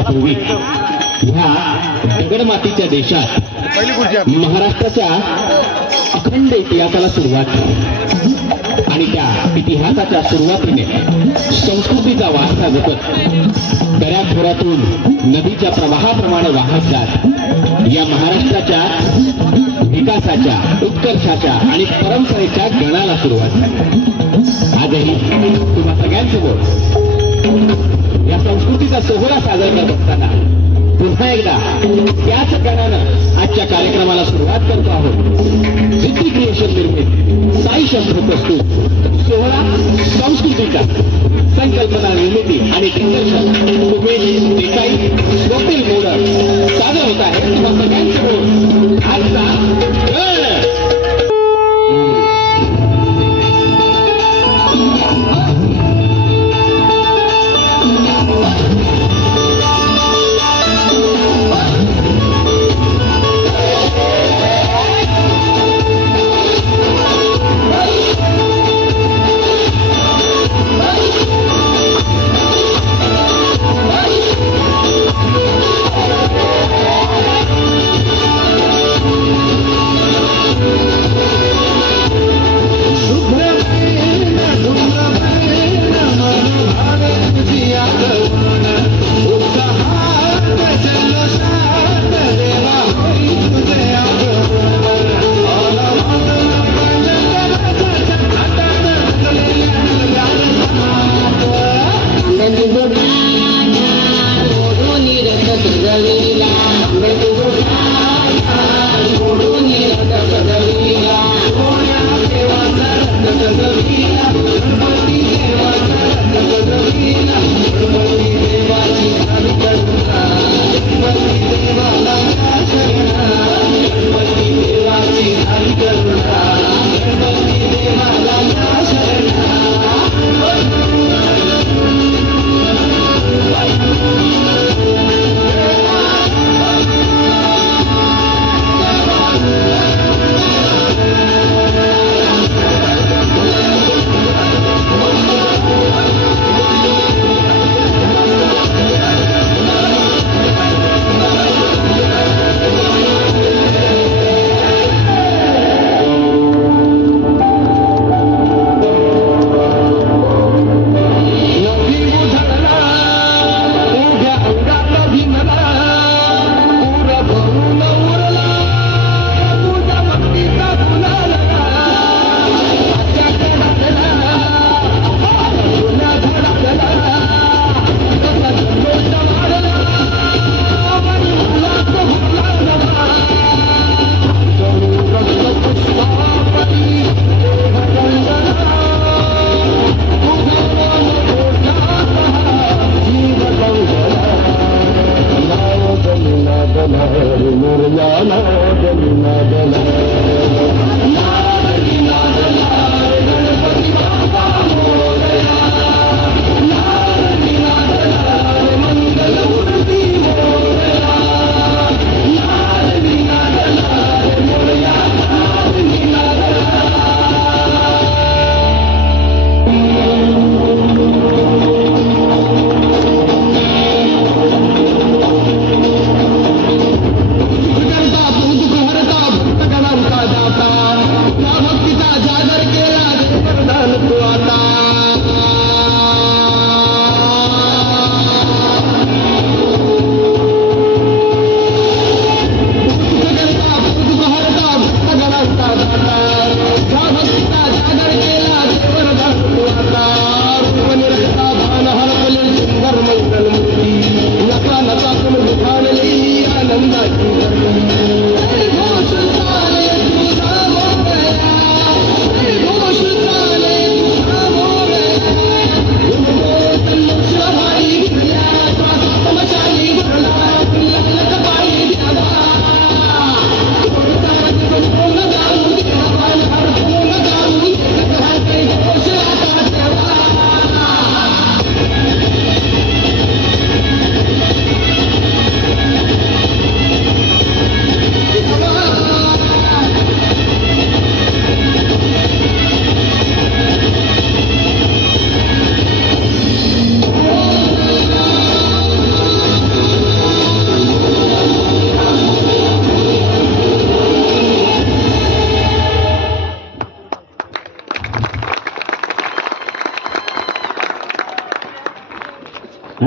वर्षापूर्वी ह्या दगडमातीच्या देशात महाराष्ट्राच्या अखंड इतिहासाला सुरुवात झाली आणि त्या इतिहासाच्या सुरुवातीने संस्कृतीचा वारसा जपत दऱ्याखोऱ्यातून नदीच्या प्रवाहाप्रमाणे वाहत जात या महाराष्ट्राच्या विकासाच्या उत्कर्षाच्या आणि परंपरेच्या गणाला सुरुवात झाली। आजही तुम्हा सगळ्यांसमोर या संस्कृतीचा सोहळा साजरा करत असताना पुन्हा एकदा त्याच गणानं आजच्या कार्यक्रमाला सुरुवात करतो आहोत। सिद्धी क्रिएशन निर्मित साई शंभू प्रस्तुत सोहळा संस्कृतीचा संकल्पना निर्मिती आणि दिग्दर्शन उमेश देसाई स्वप्नील मोडक सादर होत आहे तुम्हा सगळ्यांसमोर आजचा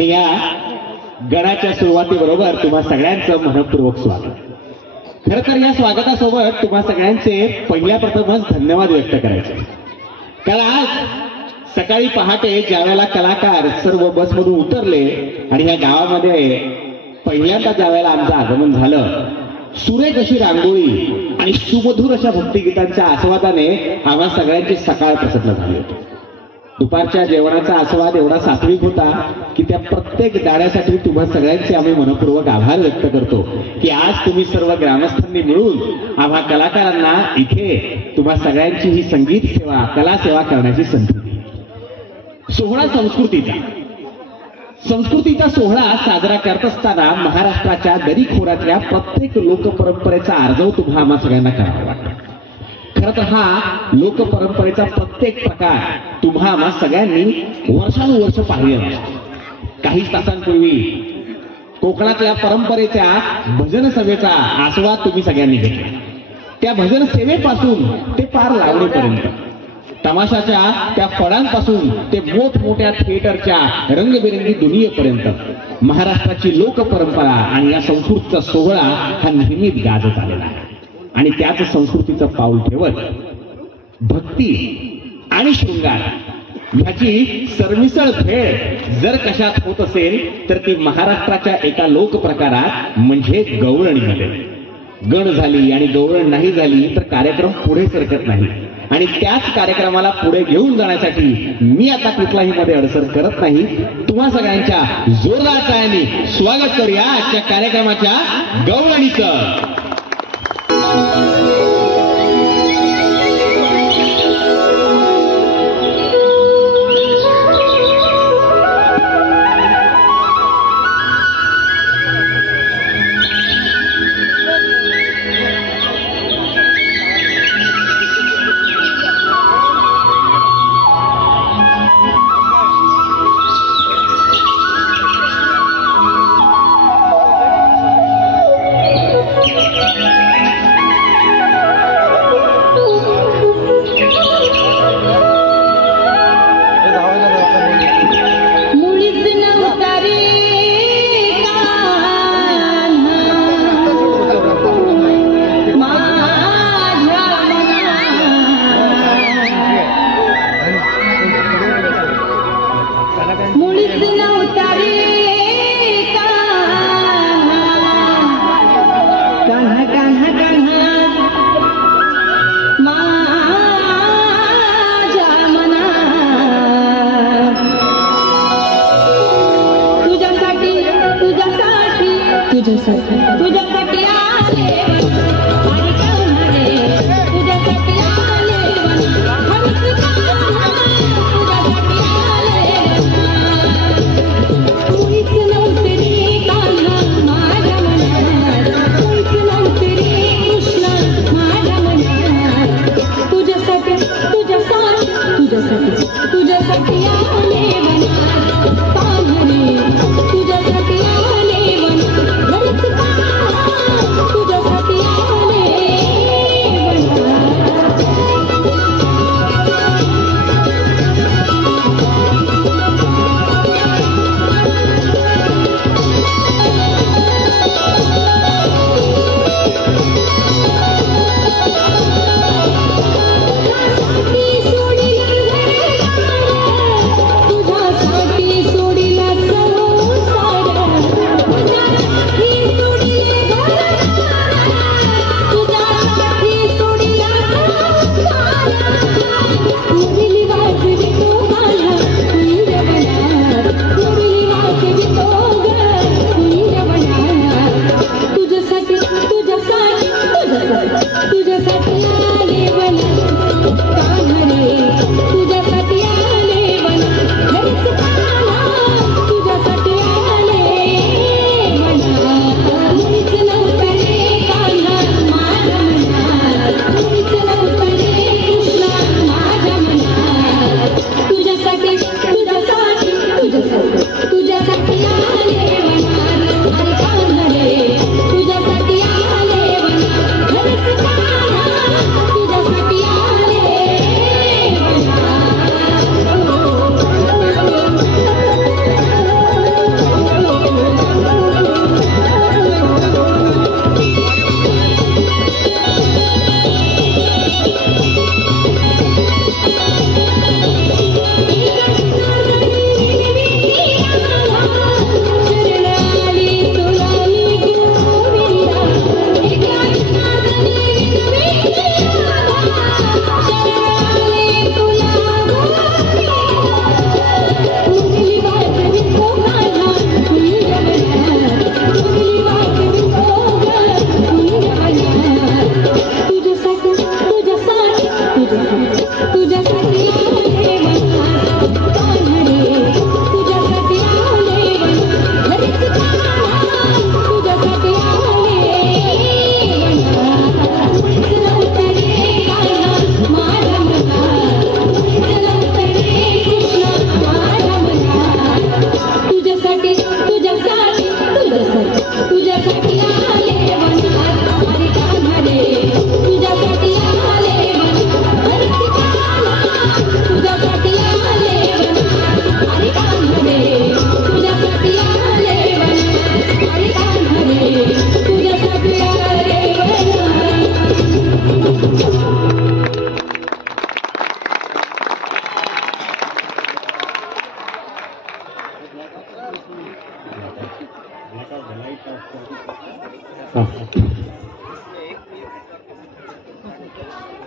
आणि या गणाच्या सुरुवातीबरोबर तुम्हा सगळ्यांचं मनपूर्वक स्वागत. खरं तर या स्वागतासोबत तुम्हा सगळ्यांचे पहिल्या प्रथमच धन्यवाद व्यक्त करायचे. कारण आज सकाळी पहाटे ज्यावेळेला कलाकार सर्व बसमधून उतरले आणि या गावामध्ये पहिल्यांदा ज्यावेळेला आमचं आगमन झालं, सुरेख अशी रांगोळी आणि सुमधुर अशा भक्तिगीतांच्या आस्वादाने आम्हा सगळ्यांची सकाळ प्रसन्न झाली होती. दुपारच्या जेवणाचा आस्वाद एवढा सात्विक होता की त्या प्रत्येक दाण्यासाठी तुम्हा सगळ्यांचे आम्ही मनपूर्वक आभार व्यक्त करतो की आज तुम्ही सर्व ग्रामस्थांनी मिळून आम्हा कलाकारांना इथे तुम्हा सगळ्यांची ही संगीत सेवा कला सेवा करण्याची संधी दिली. सोहळा संस्कृतीचा सोहळा साजरा करत असताना महाराष्ट्राच्या दरीखोऱ्यातल्या प्रत्येक लोकपरंपरेचा आर्जव तुम्हा आम्हा सगळ्यांना करावा वाटतो. खरं तर हा लोकपरंपरेचा प्रत्येक प्रकार तुम्हा आम्हा सगळ्यांनी वर्षानुवर्ष पाहिलेला आहे. काही तासांपूर्वी कोकणातल्या परंपरेच्या भजन सभेचा आस्वाद तुम्ही सगळ्यांनी घेतला. त्या भजन सेवेपासून ते पार लावणीपर्यंत, तमाशाच्या त्या फळांपासून ते मोठमोठ्या थिएटरच्या रंगबिरंगी दुनियेपर्यंत महाराष्ट्राची लोकपरंपरा आणि या संस्कृतीचा सोहळा हा नेहमीच गाजत आलेला आहे. आणि त्याच संस्कृतीचं पाऊल ठेवत भक्ती आणि शृंगार ह्याची सरमिसळ भेळ जर कशात होत असेल तर ती महाराष्ट्राच्या एका लोकप्रकारात म्हणजे गवळणीमध्ये. गण झाली आणि गवळण नाही झाली तर कार्यक्रम पुढे सरकत नाही. आणि त्याच कार्यक्रमाला पुढे घेऊन जाण्यासाठी मी आता कुठलाही मध्ये अडसर करत नाही. तुम्हा सगळ्यांच्या जोरदार टाळ्यांनी स्वागत करूया आजच्या कार्यक्रमाच्या गवळणीचं. तुझ्यासाठी आले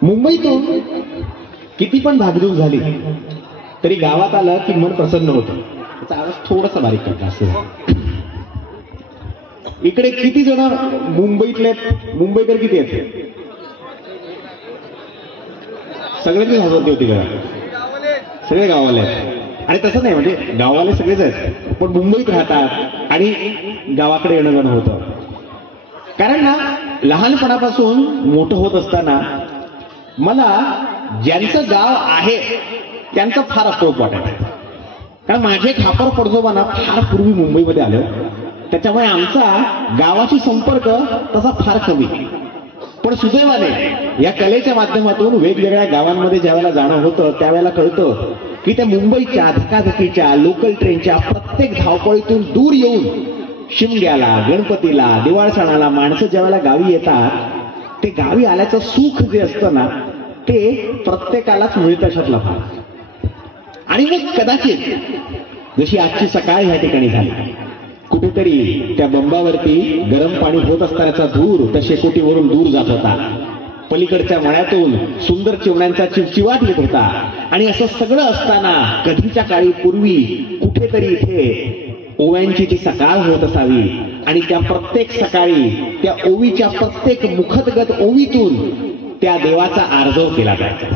मुंबईतून किती पण धाकधूक झाली तरी गावात आलं की मन प्रसन्न होतं. त्याचा आवाज थोडासा बारीक करता असं. इकडे किती जण मुंबईकर किती आहेत? सगळ्यांची हजरती होती घरात, सगळे गावाले आहेत. आणि तसं नाही म्हणजे गावाले सगळेच आहेत पण मुंबईत राहतात आणि गावाकडे येणं जाणं होतं. कारण ना लहानपणापासून मोठं होत असताना मला ज्यांचं गाव आहे त्यांचं फार अप्रूप वाटायचं. कारण माझे खापर पडजोबांना फार पूर्वी मुंबईमध्ये आलं, त्याच्यामुळे आमचा गावाशी संपर्क तसा फार कमी. पण सुदैवाने या कलेच्या माध्यमातून वेगवेगळ्या गावांमध्ये ज्यावेळेला जाणं होतं त्यावेळेला कळतं की त्या मुंबईच्या धकाधकीच्या लोकल ट्रेनच्या प्रत्येक धावपळीतून दूर येऊन शिमग्याला, गणपतीला, दिवाळ सणाला माणसं ज्यावेळेला गावी येतात ते गावी आल्याचं सुख जे असतं ना ते प्रत्येकालाच मिळतं अशातला भाग. आणि मग कदाचित जशी आजची सकाळ ह्या ठिकाणी झाली, कुठेतरी त्या बंबावरती गरम पाणी होत असतानाचा धूर त्या शेकोटीवरून दूर जात होता. पलीकडच्या मळ्यातून सुंदर चिमण्यांचा चिवचिवाट येत होता. आणि असं सगळं असताना कधीच्या काळी पूर्वी कुठेतरी इथे ओव्यांची ती सकाळ होत असावी आणि त्या प्रत्येक सकाळी त्या ओवीच्या प्रत्येक मुखतगत ओवीतून त्या देवाचा आर्जव केला जायचा.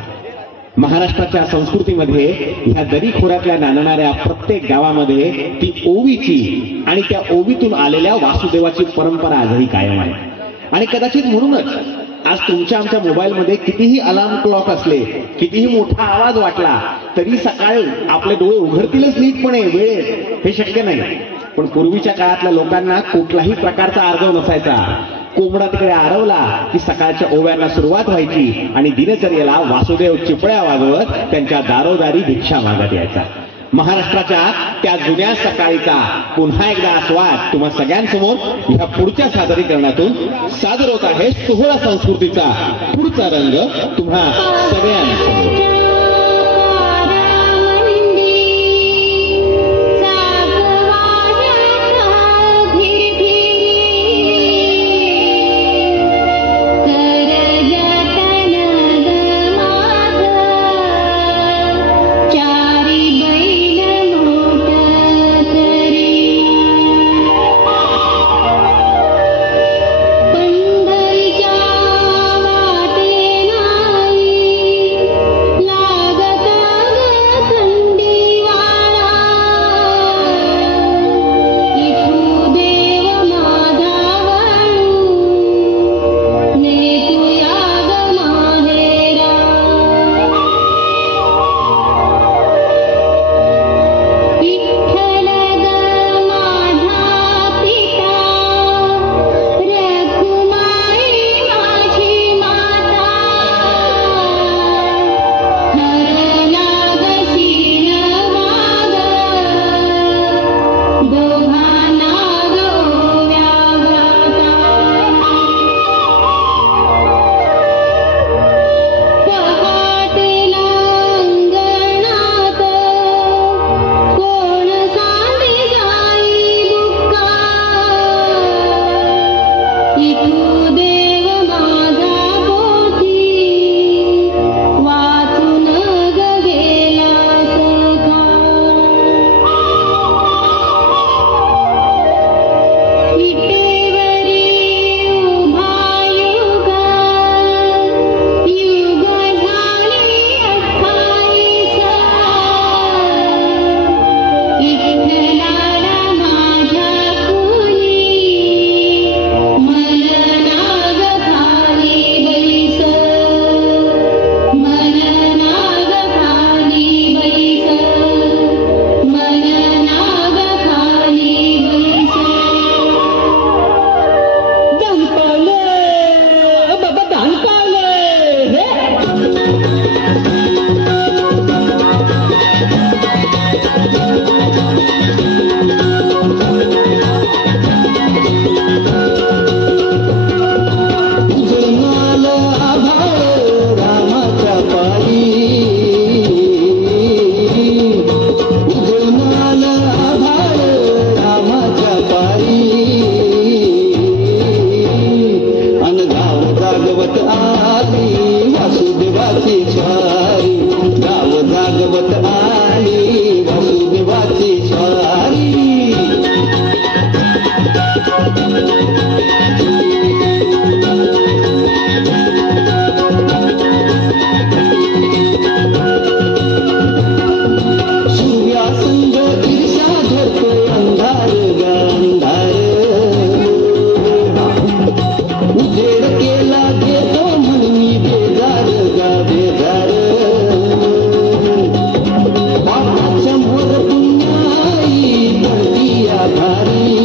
महाराष्ट्राच्या संस्कृतीमध्ये ह्या दरी खोऱ्यातल्या नांदणाऱ्या प्रत्येक गावामध्ये ती ओवीची आणि त्या ओवीतून आलेल्या वासुदेवाची परंपरा आजही कायम आहे. आणि कदाचित म्हणूनच आज तुमच्या आमच्या मोबाईलमध्ये कितीही अलार्म क्लॉक असले, कितीही मोठा आवाज वाटला तरी सकाळी आपले डोळे उघडतीलच नीटपणे वेळेत हे शक्य नाही. पण पूर्वीच्या काळातल्या लोकांना कुठलाही प्रकारचा आर्जव नसायचा. कोंबडा तिकडे आरवला की सकाळच्या ओव्यांना सुरुवात व्हायची आणि दिनचर्येला वासुदेव चिपळ्या वाजवत त्यांच्या दारोदारी भिक्षा मागत यायचा. महाराष्ट्राच्या त्या जुन्या सकाळीचा पुन्हा एकदा आस्वाद तुम्हा सगळ्यांसमोर ह्या पुढच्या सादरीकरणातून सादर होत आहे. सोहळा संस्कृतीचा पुढचा रंग तुम्हा सगळ्यांसमोर. भागवत आली वासुदेव वासुदेवाची स्वारी गाव जागवत आली वासुदेवाची स्वारी सूर्यासंग ईर्ष्या धरतो अंधार गांधार उजेड केला घेतो म्हणून बेजार गा बेजार पापाच्या मोर पुण्याई धरती आधारी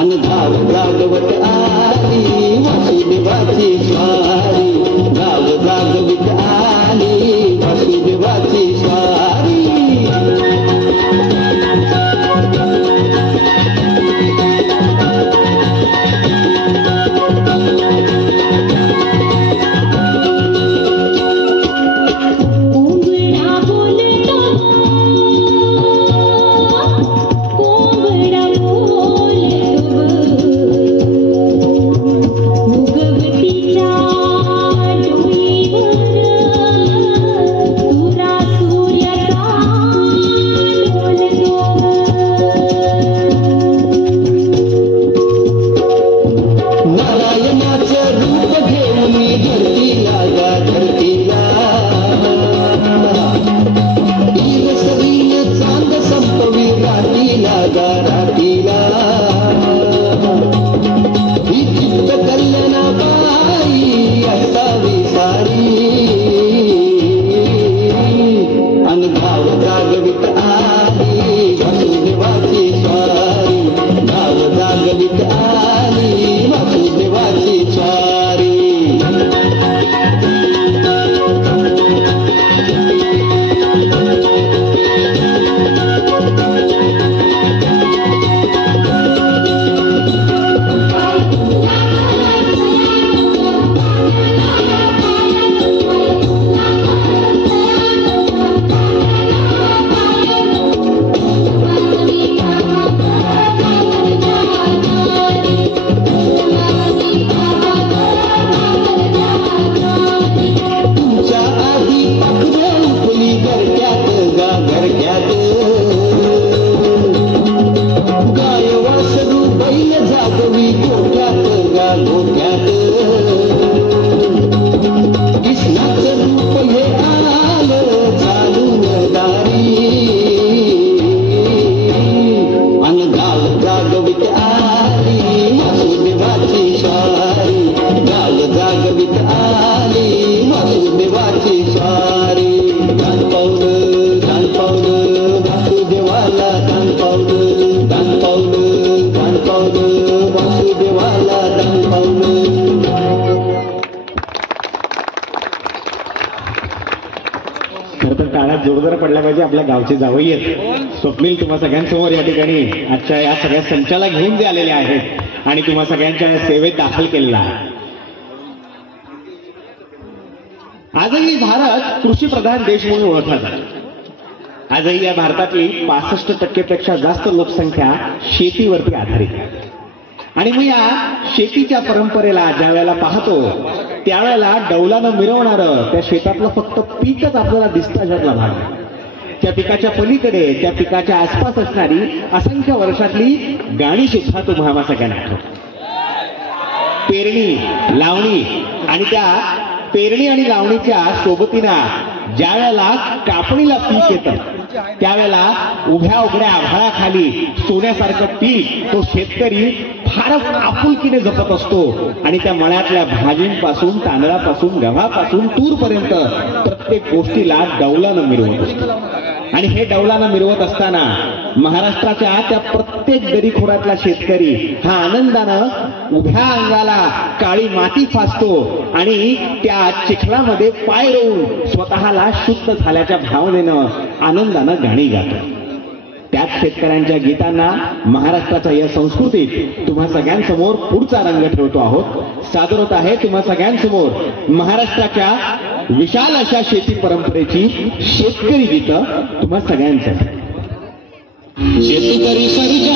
अनधाव जागवत आली वासुदेवाची स्वारी गाव जागवित आली वासुदेवाची स्वारी जोरदार पडला पाहिजे. आपल्या गावचे जावई आहेत स्वप्नील तुम्हा सगळ्यांसमोर या ठिकाणी आजच्या या सगळ्या संचाला घेऊन जे आलेले आहेत आणि तुम्हा सगळ्यांच्या सेवेत दाखल केलेला आहे. आजही भारत कृषीप्रधान देश म्हणून ओळखला जातो. आजही या भारतातली 65% पेक्षा जास्त लोकसंख्या शेतीवरती आधारित आहे. आणि मग या शेतीच्या परंपरेला ज्या वेळेला पाहतो त्यावेळेला डौलानं मिरवणारं त्या शेतातलं फक्त पीकच आपल्याला दिसतं अशातला भाग. त्या पिकाच्या पलीकडे त्या पिकाच्या आसपास असणारी असंख्य वर्षातली गाणी सुद्धा तुम्हाला सगळ्यांना आठवतात. पेरणी, लावणी आणि त्या पेरणी आणि लावणीच्या सोबतीनं ज्या वेळेला कापणीला पीक येतं त्यावेळेला उभ्या उघड्या आभाळाखाली सोन्यासारखं पीक तो शेतकरी फारच आपुलकीने जपत असतो. आणि त्या मळ्यातल्या भाजींपासून तांदळापासून गव्हापासून तूरपर्यंत प्रत्येक गोष्टीला डौलानं मिरवत असतो. आणि हे डौलानं मिरवत असताना महाराष्ट्राच्या त्या प्रत्येक दरीखोऱ्यातला शेतकरी हा आनंदानं उभ्या अंगाला काळी माती फासतो आणि त्या चिखलामध्ये पाय रोवून स्वतःला शुद्ध झाल्याच्या भावनेनं आनंदानं गाणी गातो. त्याच शेतकऱ्यांच्या गीतांना महाराष्ट्राच्या या संस्कृतीत तुम्हा सगळ्यांसमोर पुढचा रंग ठेवतो आहोत. सादर होत आहे तुम्हा सगळ्यांसमोर महाराष्ट्राच्या विशाल अशा शेती परंपरेची शेतकरी गीतं तुम्हा सगळ्यांसाठी. शेतकरी सर्जा